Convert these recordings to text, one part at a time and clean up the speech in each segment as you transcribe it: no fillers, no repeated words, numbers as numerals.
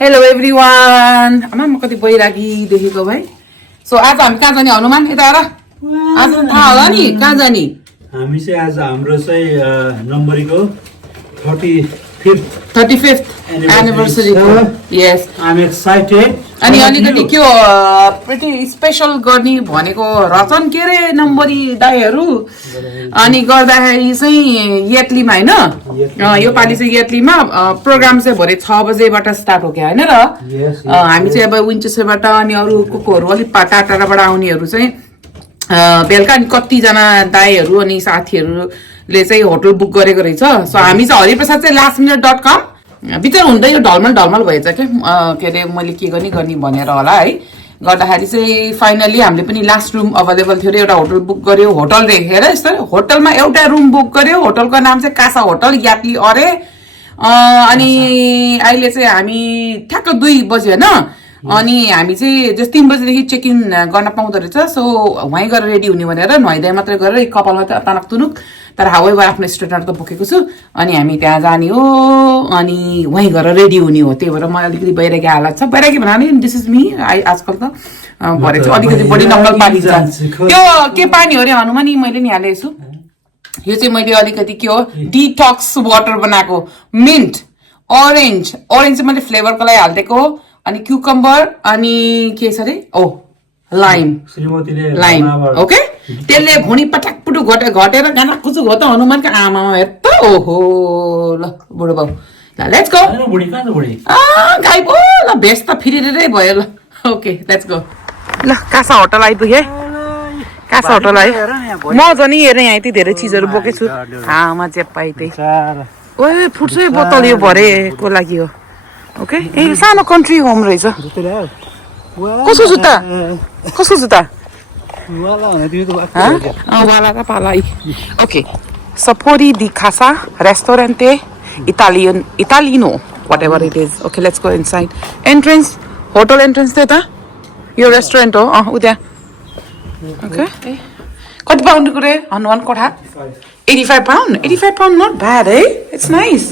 Hello everyone आमा म कति बैरागी देखेको भाइ सो आज हामी कहाँ जाने हनुमान यता आएर आज थाहा होला नि कहाँ जाने हामी चाहिँ आज हाम्रो चाहिँ नम्बरीको 35th anniversary yes I'm excited अनि अलिकति के हो प्रिटी स्पेशल गर्ने भनेको रचन के रे नम्बरी दाइहरू अनि गर्दाखेरि चाहिँ यतलीमा हैन यो पालि चाहिँ यतलीमा प्रोग्राम चाहिँ भरे 6 बजेबाट स्टार्ट हो क्या हैन र हामी चाहिँ अब विन्चेस्टरबाट अनि अरु कोकोहरु अलि टाढाबाट आउनेहरु चाहिँ बेलुका अनि कतिजना दाइहरू अनि साथीहरूले चाहिँ होटल बुक गरेको रहेछ सो हामी चाहिँ हरिप्रसाद चाहिँ lastminute.com भित्र हुँदै यो ढलमल भएछ के अरे मैले के गर्ने भनेर होला है गर्दाखेरि चाहिँ फाइनली हामीले पनि लास्ट रुम अवेलेबल थियो एउटा होटल बुक गर्यो होटल रे हेर यस्तो होटलमा एउटा रुम बुक गर्यो होटलको नाम चाहिँ कासा होटल यात्री अरे अनि अहिले चाहिँ हामी ठ्याक्क 2 बजे हैन अनि हामी चाहिँ जस 3 बजेदेखि चेक इन गर्न पाउँदो रहेछ सो वहीँ गएर रेडी हुने भनेर नुहाइदै मात्रै गरेर एक कपाल मात्रै अचानक तुनुक तर हावेबाट आफ्नो स्टेटनर त बोकेको छु अनि हामी त्यहाँ जाने हो अनि वहीँ गएर रेडी हुने हो त्यही भएर मलाई अलिकति बैरागी हालत छ बैरागी भन्नाले दिस इज मी आजकल त भरे चाहिँ अलिकति बढी नम्बर पानी जान्छ त्यो के पानी हो रे हनुमानी मैले नि हालेको छु यो चाहिँ मैले अलिकति के हो डिटक्स वाटर बनाएको मिन्ट ऑरेंज चाहिँ मैले फ्लेभरको लागि हाल्दिएको हो अनि क्युकम्बर अनि के छ रे ओ लाइम ओके त्यसले भुँडी पटाक पुटु घटेर गाना कुचु घट हनुमानको आमामा हेर त ओहो ल बुढो बाउ ल लेट्स गो गाई पो ल भेस्ट त फिरिरै भयो ल ओके लेट्स गो ल कासा होटल आइपुगे कासा होटल आयो म झन् हेरेँ यहाँ यति धेरै चिजहरू बोकेछु आमा चेप्पाइ त्यही ओए फुट्छै बोतल यो भरेको लागि हो ओके ए सानो कन्ट्री होम रहेछ कसको जुत्ता वाला का पाला okay सपोरी the casa restaurante Italiano whatever it is okay let's go inside entrance hotel entrance त्यता यो रेस्टुरेन्ट हो उता ओके कति पाउन्डको रे हनुमान कोठा 85 pound not bad eh it's nice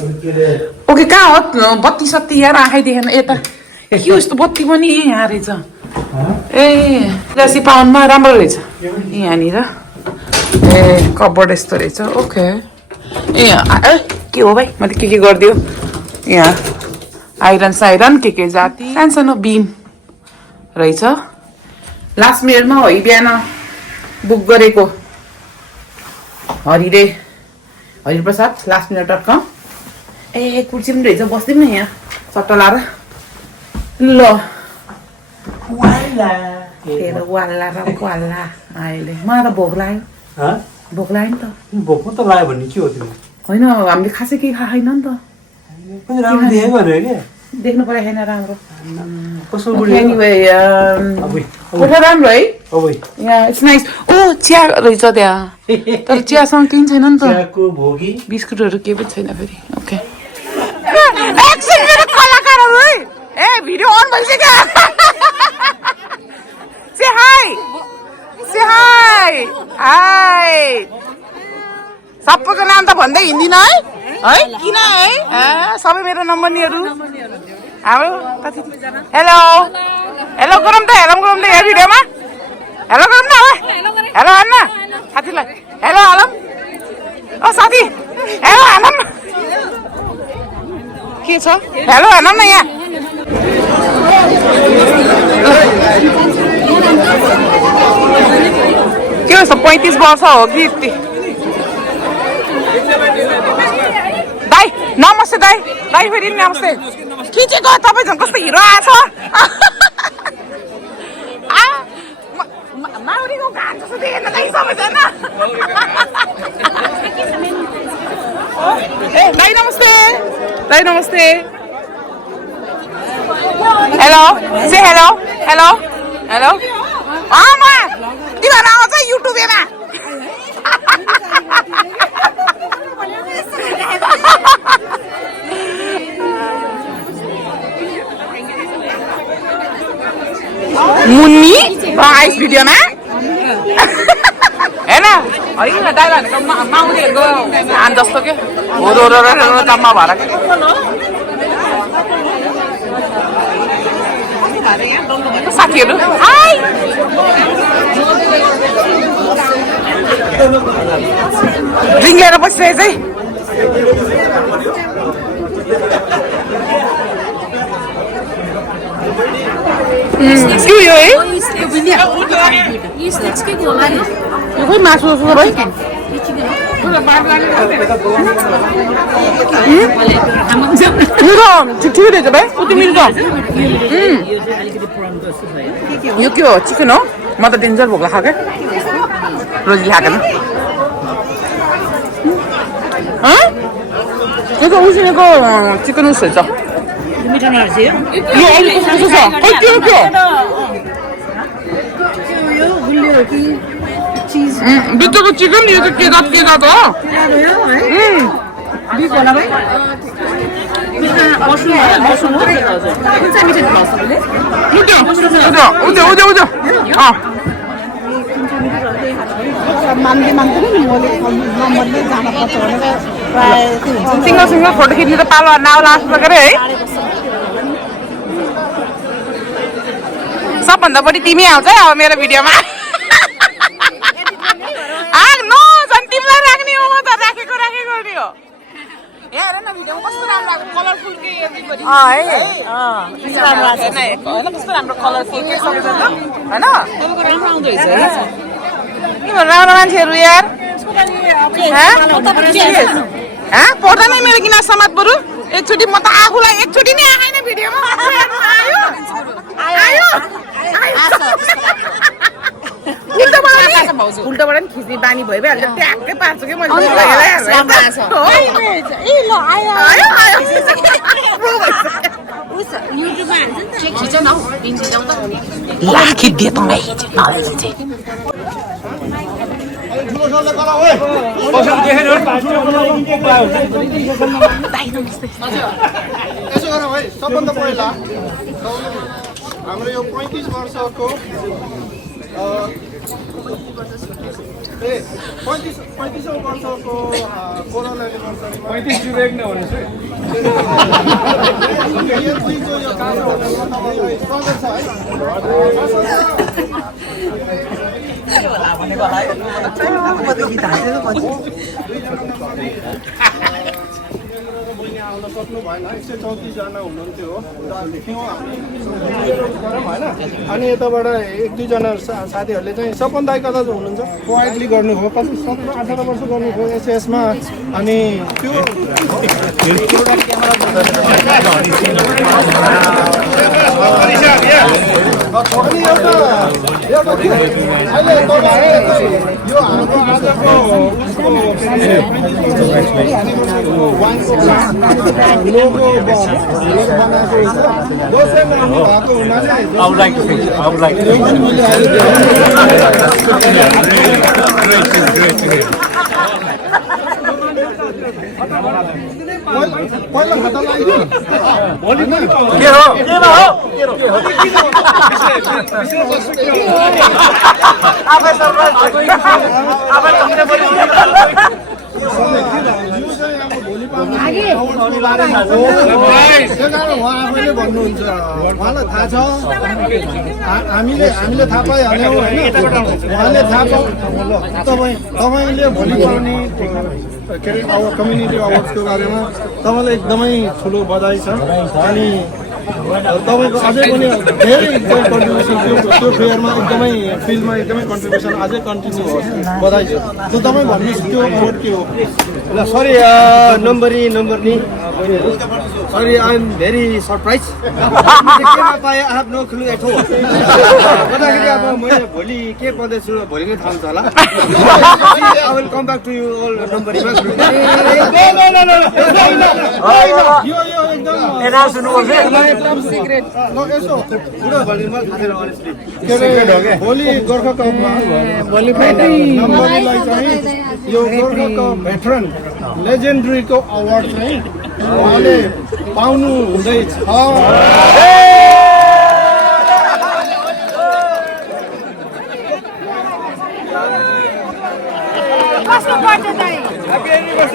okay कहाँ हो बत्ती सत्ती यहाँ राखै देखेन यता के यस्तो बत्ती पनि यहाँ रहेछ ए 80 पाउन्डमा राम्रो रहेछ यहाँनिर ए कबर्ड यस्तो रहेछ ओके ए के हो भाइ मैले के गरिदियो यहाँ आइरन साइरन के जाति सानो बिम रहेछ लास्ट मिनेटमा हो बिहान बुक गरेको हरिप्रसाद lastminute.com ए कुर्सी पनि रहेछ बस्दिम न यहाँ सट्टा लाएर ल तेरो वाला र वाला अहिले मलाई त भोक लाग्यो भोक लाग्यो नि त भोक त लाग्यो भन्ने के हो त्यो होइन हामीले खासै केही खाएन नि त पनि राम्रो देखेको होइन के देख्नु पर्यो छैन राम्रो कस्तो बुढी कोठा राम्रो है यहाँ इट्स नाइस ओ चिया रहेछ त्यहाँ तर चियासँग केही छैन नि त चियाको भोगी बिस्कुटहरू केही पनि छैन फेरि ओके एकछिन मेरो कलाकारहरू है ए भिडियो अन भइसक्यो से हाई सबैको नाम त भन्दै हिँड्दिन है किन है सबै मेरो नम्बरनीहरू हाम्रो हेलो हेलो गरौँ त यहाँ भिडियोमा हेलो गरौँ न हेलो हान्न साथीलाई हेलो हालौँ ओ साथी हेलो हालौँ के छ हेलो हालौँ न यहाँ के हो 35 वर्ष हो कि दाइ नमस्ते दाइ फेरि नमस्ते खिचेको तपाईँ झन् कस्तो हिरो आएछ माउरीको घाम जस्तो देखेन दाइ सबैजना दाइ नमस्ते हेलो से हेलो आमा तिमीहरू आउँछ युट्युबमा मुन्नी आइस भिडियोमा हेन होइन दाइ भनेको माउरीहरूको धान जस्तो के हो जम्मा भएर साथीहरू हाई ड्रिङ्क लिएर बसिरहेछ है के यो है यो खोइ मासु जस्तो भाइ ठिकै रहेछ भाइ कति मिल्छ यो के हो चिकन हो म त डेन्जर भोक लाग्छ क्या रोजी खाएन यो त उसिनेको चिकन उस रहेछ यो अलिक कस्तो छ खै त्यो के भित्रको चिकन यो त केदात हो सिङ्गल फोटो खिच्नु त पालो नाउला जस्तो गरे है सबभन्दा बढी तिमी आउँछ है अब मेरो भिडियोमा तिमीलाई राख्ने हो म त राखेको नि हो हेर न भिडियोमा कस्तो राम्रो लाग्यो कलरफुल के होइन कस्तो राम्रो कलरफुल के सक्छ होइन तपाईँको राम्रो आउँदो रहेछ के भन्नु राम्रो मान्छेहरू यार पर्दैन मेरो किन समाज बरु एकचोटि म त आफूलाई एकचोटि नै आएन भिडियोमा उल्टोबाट नि खिच्ने बानी भयो अहिले ट्याक्कै पार्छु कि मैले सबभन्दा पहिला हाम्रो यो 35 वर्षको 35औं वर्षको कोरोना एनिभर्सरीमा 35 जुरेक नै हुने छु यो दुईको यो कार्यक्रममा तपाईलाई स्वागत छ है आउन सक्नु भएन 134 जना हुनुहुन्थ्यो देख्यौँ हामी होइन अनि यताबाट 1-2 जना साथीहरूले चाहिँ सपन दाइ कता हुनुहुन्छ क्वाइटली गर्नुभयो 17-18 वर्ष गर्नुभयो एसएसमा अनि त्यो यो हाम्रो आजको लोगो बनाएको दोस्रो भएको हुनाले पहिला खाता लाग्यो के हो उहाँ आफैले भन्नुहुन्छ उहाँलाई थाहा छ हामीले थाहा पाइहाल्यौँ होइन उहाँले थाहा तपाईँले भोलि पाउने के अरे कम्युनिटी अवार्ड्सको बारेमा तपाईँलाई एकदमै ठुलो बधाई छ अनि तपाईँको अझै पनि धेरै कन्ट्रिब्युसन त्यो फेयरमा एकदमै फिल्डमा एकदमै कन्ट्रिब्युसन अझै कन्टिन्यू होस् बधाई छ त्यो तपाईँ भन्नुहोस् त्यो अवार्ड के हो ल सरी नम्बर नि sorry I am very surprise केमा पाएँ I have no clue at all भन्दाखेरि अब मैले भोलि के पढ्दैछु भोलि नै थाहा हुन्छ होला I will come back to you all नम्बरीमा यो एकदम भोलि गोर्खा कपमा नम्बरलाई चाहिँ यो गोर्खा कप भेटरन लेजेन्ड्रीको अवार्ड चाहिँ उहाँले पाउनु हुँदैछ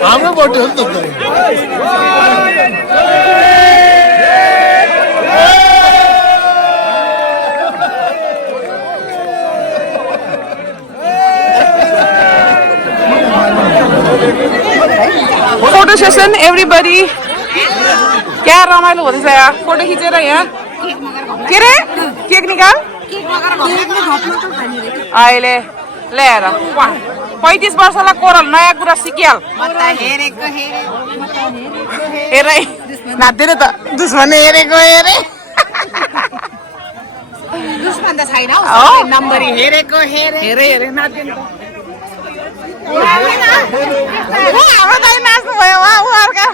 हाम्रो बर्थडे हो नि त एभ्रीबडी क्या रमाइलो हुँदैछ यहाँ फोटो खिचेर यहाँ के अरे केक निकाल अहिले ल्याएर 35 वर्षलाई कोरल नयाँ कुरा सिकिहाल हेरै नाच्दैन त दुश्मनले हेरेको हेरे दुश्मन त छैन नम्बरी हेरेको हेरे नाच्दैन हाम्रो दाइ नाच्नु भयो उहाँहरूका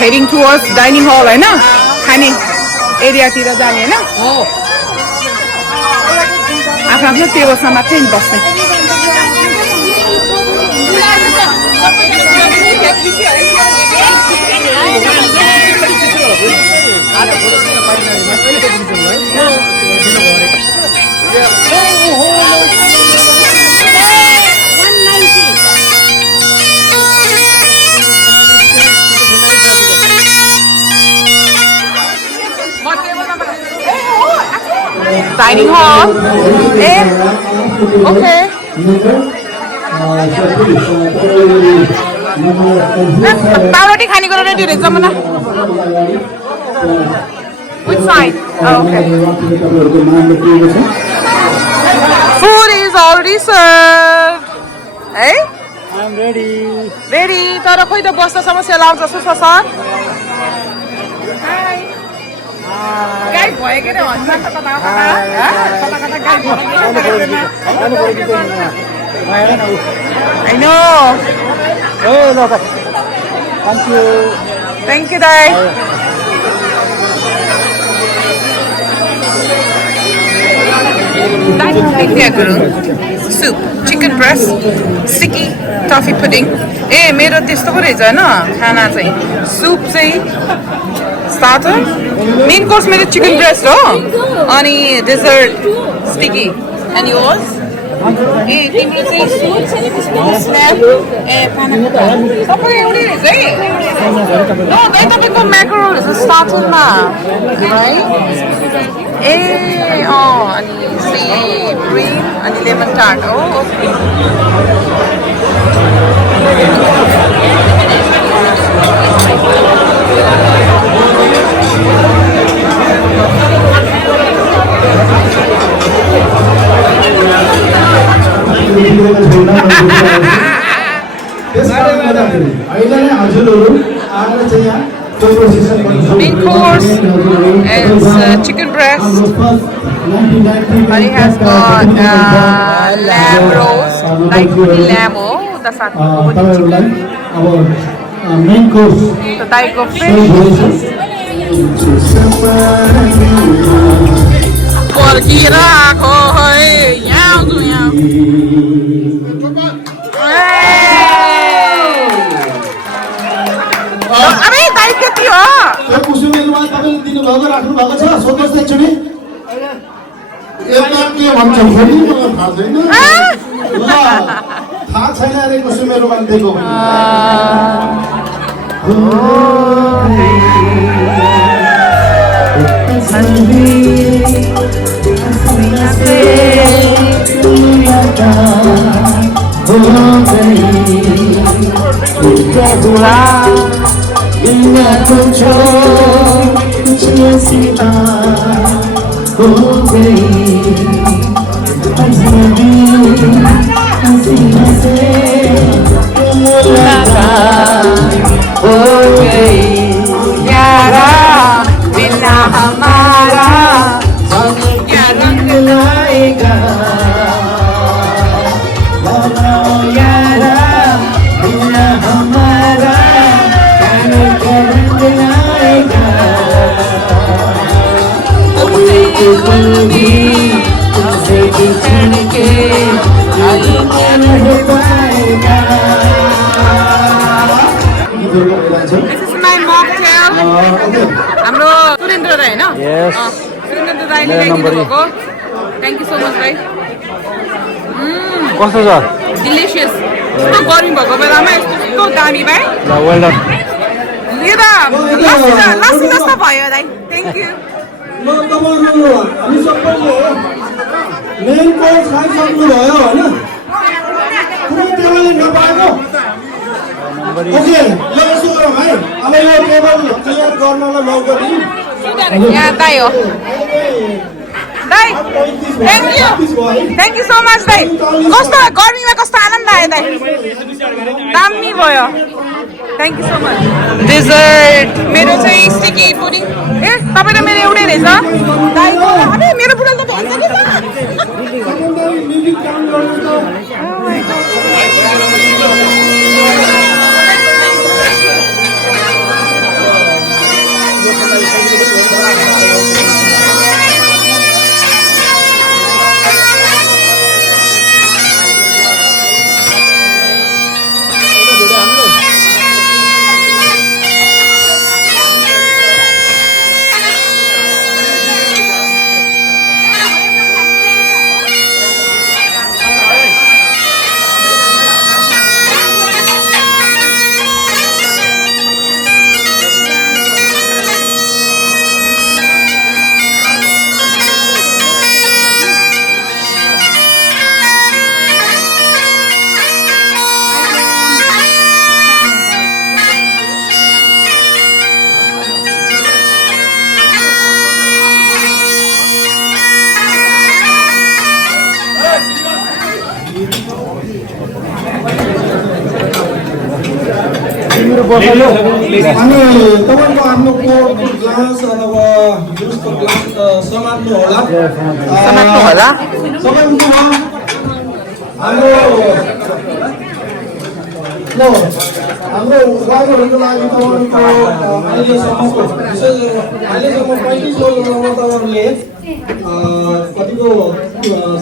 heading towards dining hall होइन खाने एरियातिर जाने होइन आफ्नो आफ्नो टेबलमा मात्रै बस्ने dining hall okay पाउरोटी खानेको रेडी रहेछ मन which side okay food is already served hey I'm ready तर खोइ त बस्दा समस्या लाउँछ सुस्छ सर गाई भयो के रे हनुमान त कता I know. Thank you, Dai. Soup, chicken breast, sticky toffee pudding. मेरो त्यस्तो पो रहेछ हैन खाना चाहिँ soup चाहिँ starter main course मेरो chicken breast हो अनि dessert sticky and yours तिम्रो चाहिँ soup snap पानाको सबै एउटै रहेछ है दाइ तपाईको म्याकरोल रहेछ स्टार्टरमा है अनि सी ग्रीन अनि लेमन टार्ट हो Main course is chicken breast. And it has got lamb roast, like lamb. The main course. The type of fish. Porquira, अबे दाइ कति हो त्यो कुसुमेलमा तपाईले दिनु भएको राख्नु भएको छ सोध्नुहोस् एकचोटी एउटा के भन्छ फेरि मलाई थाहा छैन ल थाहा छैन अरे कुसुमेलमा दिएको बिना तुझको कुछ नसीबा हो गई अजनबी हसीना से मुलाकात हो गई यारा बिना हमारा क्या रंग लाएगा यारा बिना हमारा तुमसे बिछड़ के रह पाएगा This is my mocktail. हाम्रो सुरेन्द्र राई हैन सुरेन्द्र राईले ल्याइदिनु भएको थ्याङ्क यू सो मच भाइ कस्तो छ डिलिसियस यस्तो गर्मी भएको बेलामा यस्तो दामी भाइ वेल डन यो त लस्सी जस्तो भयो दाइ थ्याङ्क यू हामी सबैले मेन कोर्स खाइसक्नुभयो होइन कुनै टेबलले नपाएको ओके ल यसो गरौँ है अब यो टेबल क्लियर गर्नलाई मौका दिउँ यहाँ दाइ हो दाइ थ्याङ्क यू सो मच दाइ कस्तो गर्मीमा कस्तो आनन्द आयो दाइ दामी भयो thank you so much dessert मेरो चाहिँ स्टिकी पुडिङ ए तपाईँ र मेरो एउटै रहेछ दाइको अरे मेरो बुढाले त भन्छ अनि तपाईँको आफ्नो कोट ग्लास अथवा जुसको ग्लास समात्नु होला सबै उठ्नुभयो हाम्रो ड्राइभरहरूको लागि तपाईँको अहिलेसम्मको अहिलेसम्म 35 वर्षसम्म तपाईँहरूले कतिको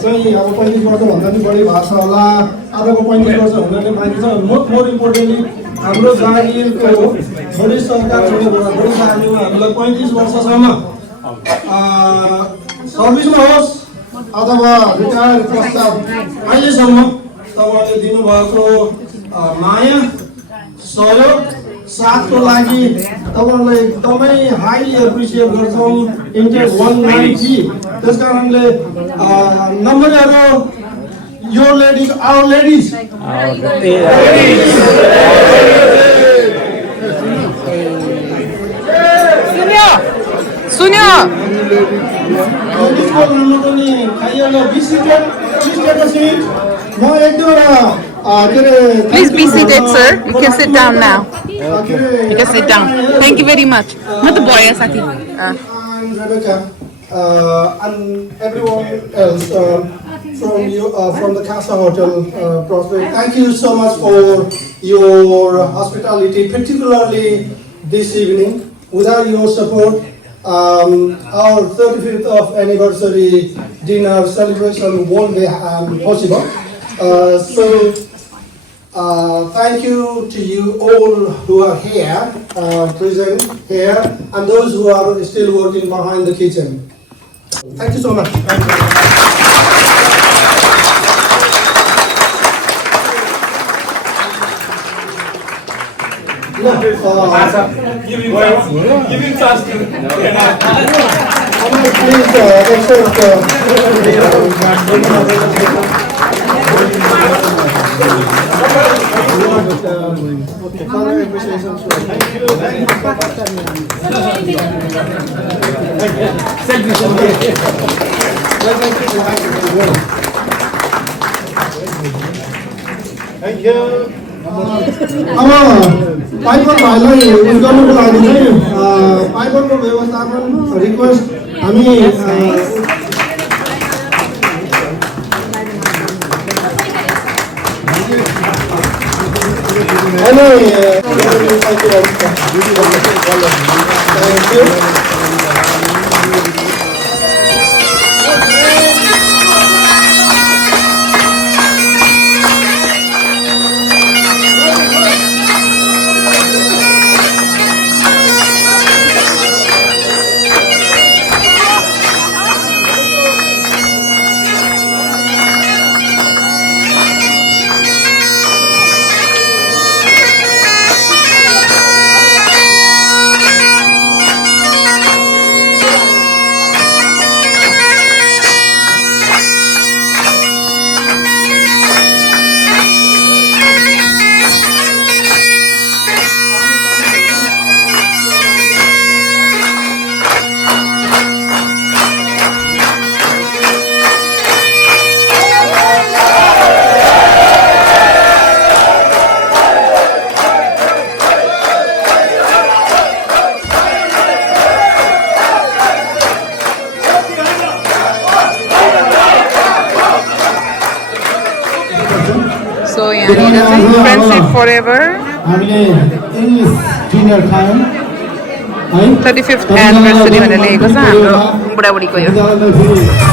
चाहिँ अब 35 वर्षभन्दा पनि बढी भएको छ होला आधाको 35 वर्ष हुनाले बाँकी छ मोर इम्पोर्टेन्टली हाम्रो जागिरको छोडी सरकार छोडी जागिरमा हामीलाई 35 वर्षसम्म सर्भिसमा होस् अथवा रिटायर प्रस्ताव अहिलेसम्म तपाईँले दिनुभएको माया सहयोग साथको लागि तपाईँलाई एकदमै हाइली एप्रिसिएट गर्छौँ इन्टेक 19G त्यस कारणले नम्बरहरू your ladies, our ladies. सुन्यो Please be seated, sir. You can sit down now. You can sit down. Thank you very much. Not the boy, Sati. And Rebecca, and everyone else from the Casa Hotel Prospect. Thank you so much for your hospitality, particularly this evening. Without your support, our 35th of anniversary dinner celebration won't be possible. Thank you to you all who are here, present here, and those who are still working behind the kitchen. Thank you so much. Give him chance to. Please accept further appreciations. Thank you. अब पाइपन भाइलाई गर्नुको लागि चाहिँ पाइपनको व्यवस्थापन request हामी यहाँनिर चाहिँ friendship for ever हामीले इङ्ग्लिस डिनर खायौँ है 35th एनिभर्सरी भनेर लेखेको छ हाम्रो बुढाबुढीको यो विद्यालयमा फेरि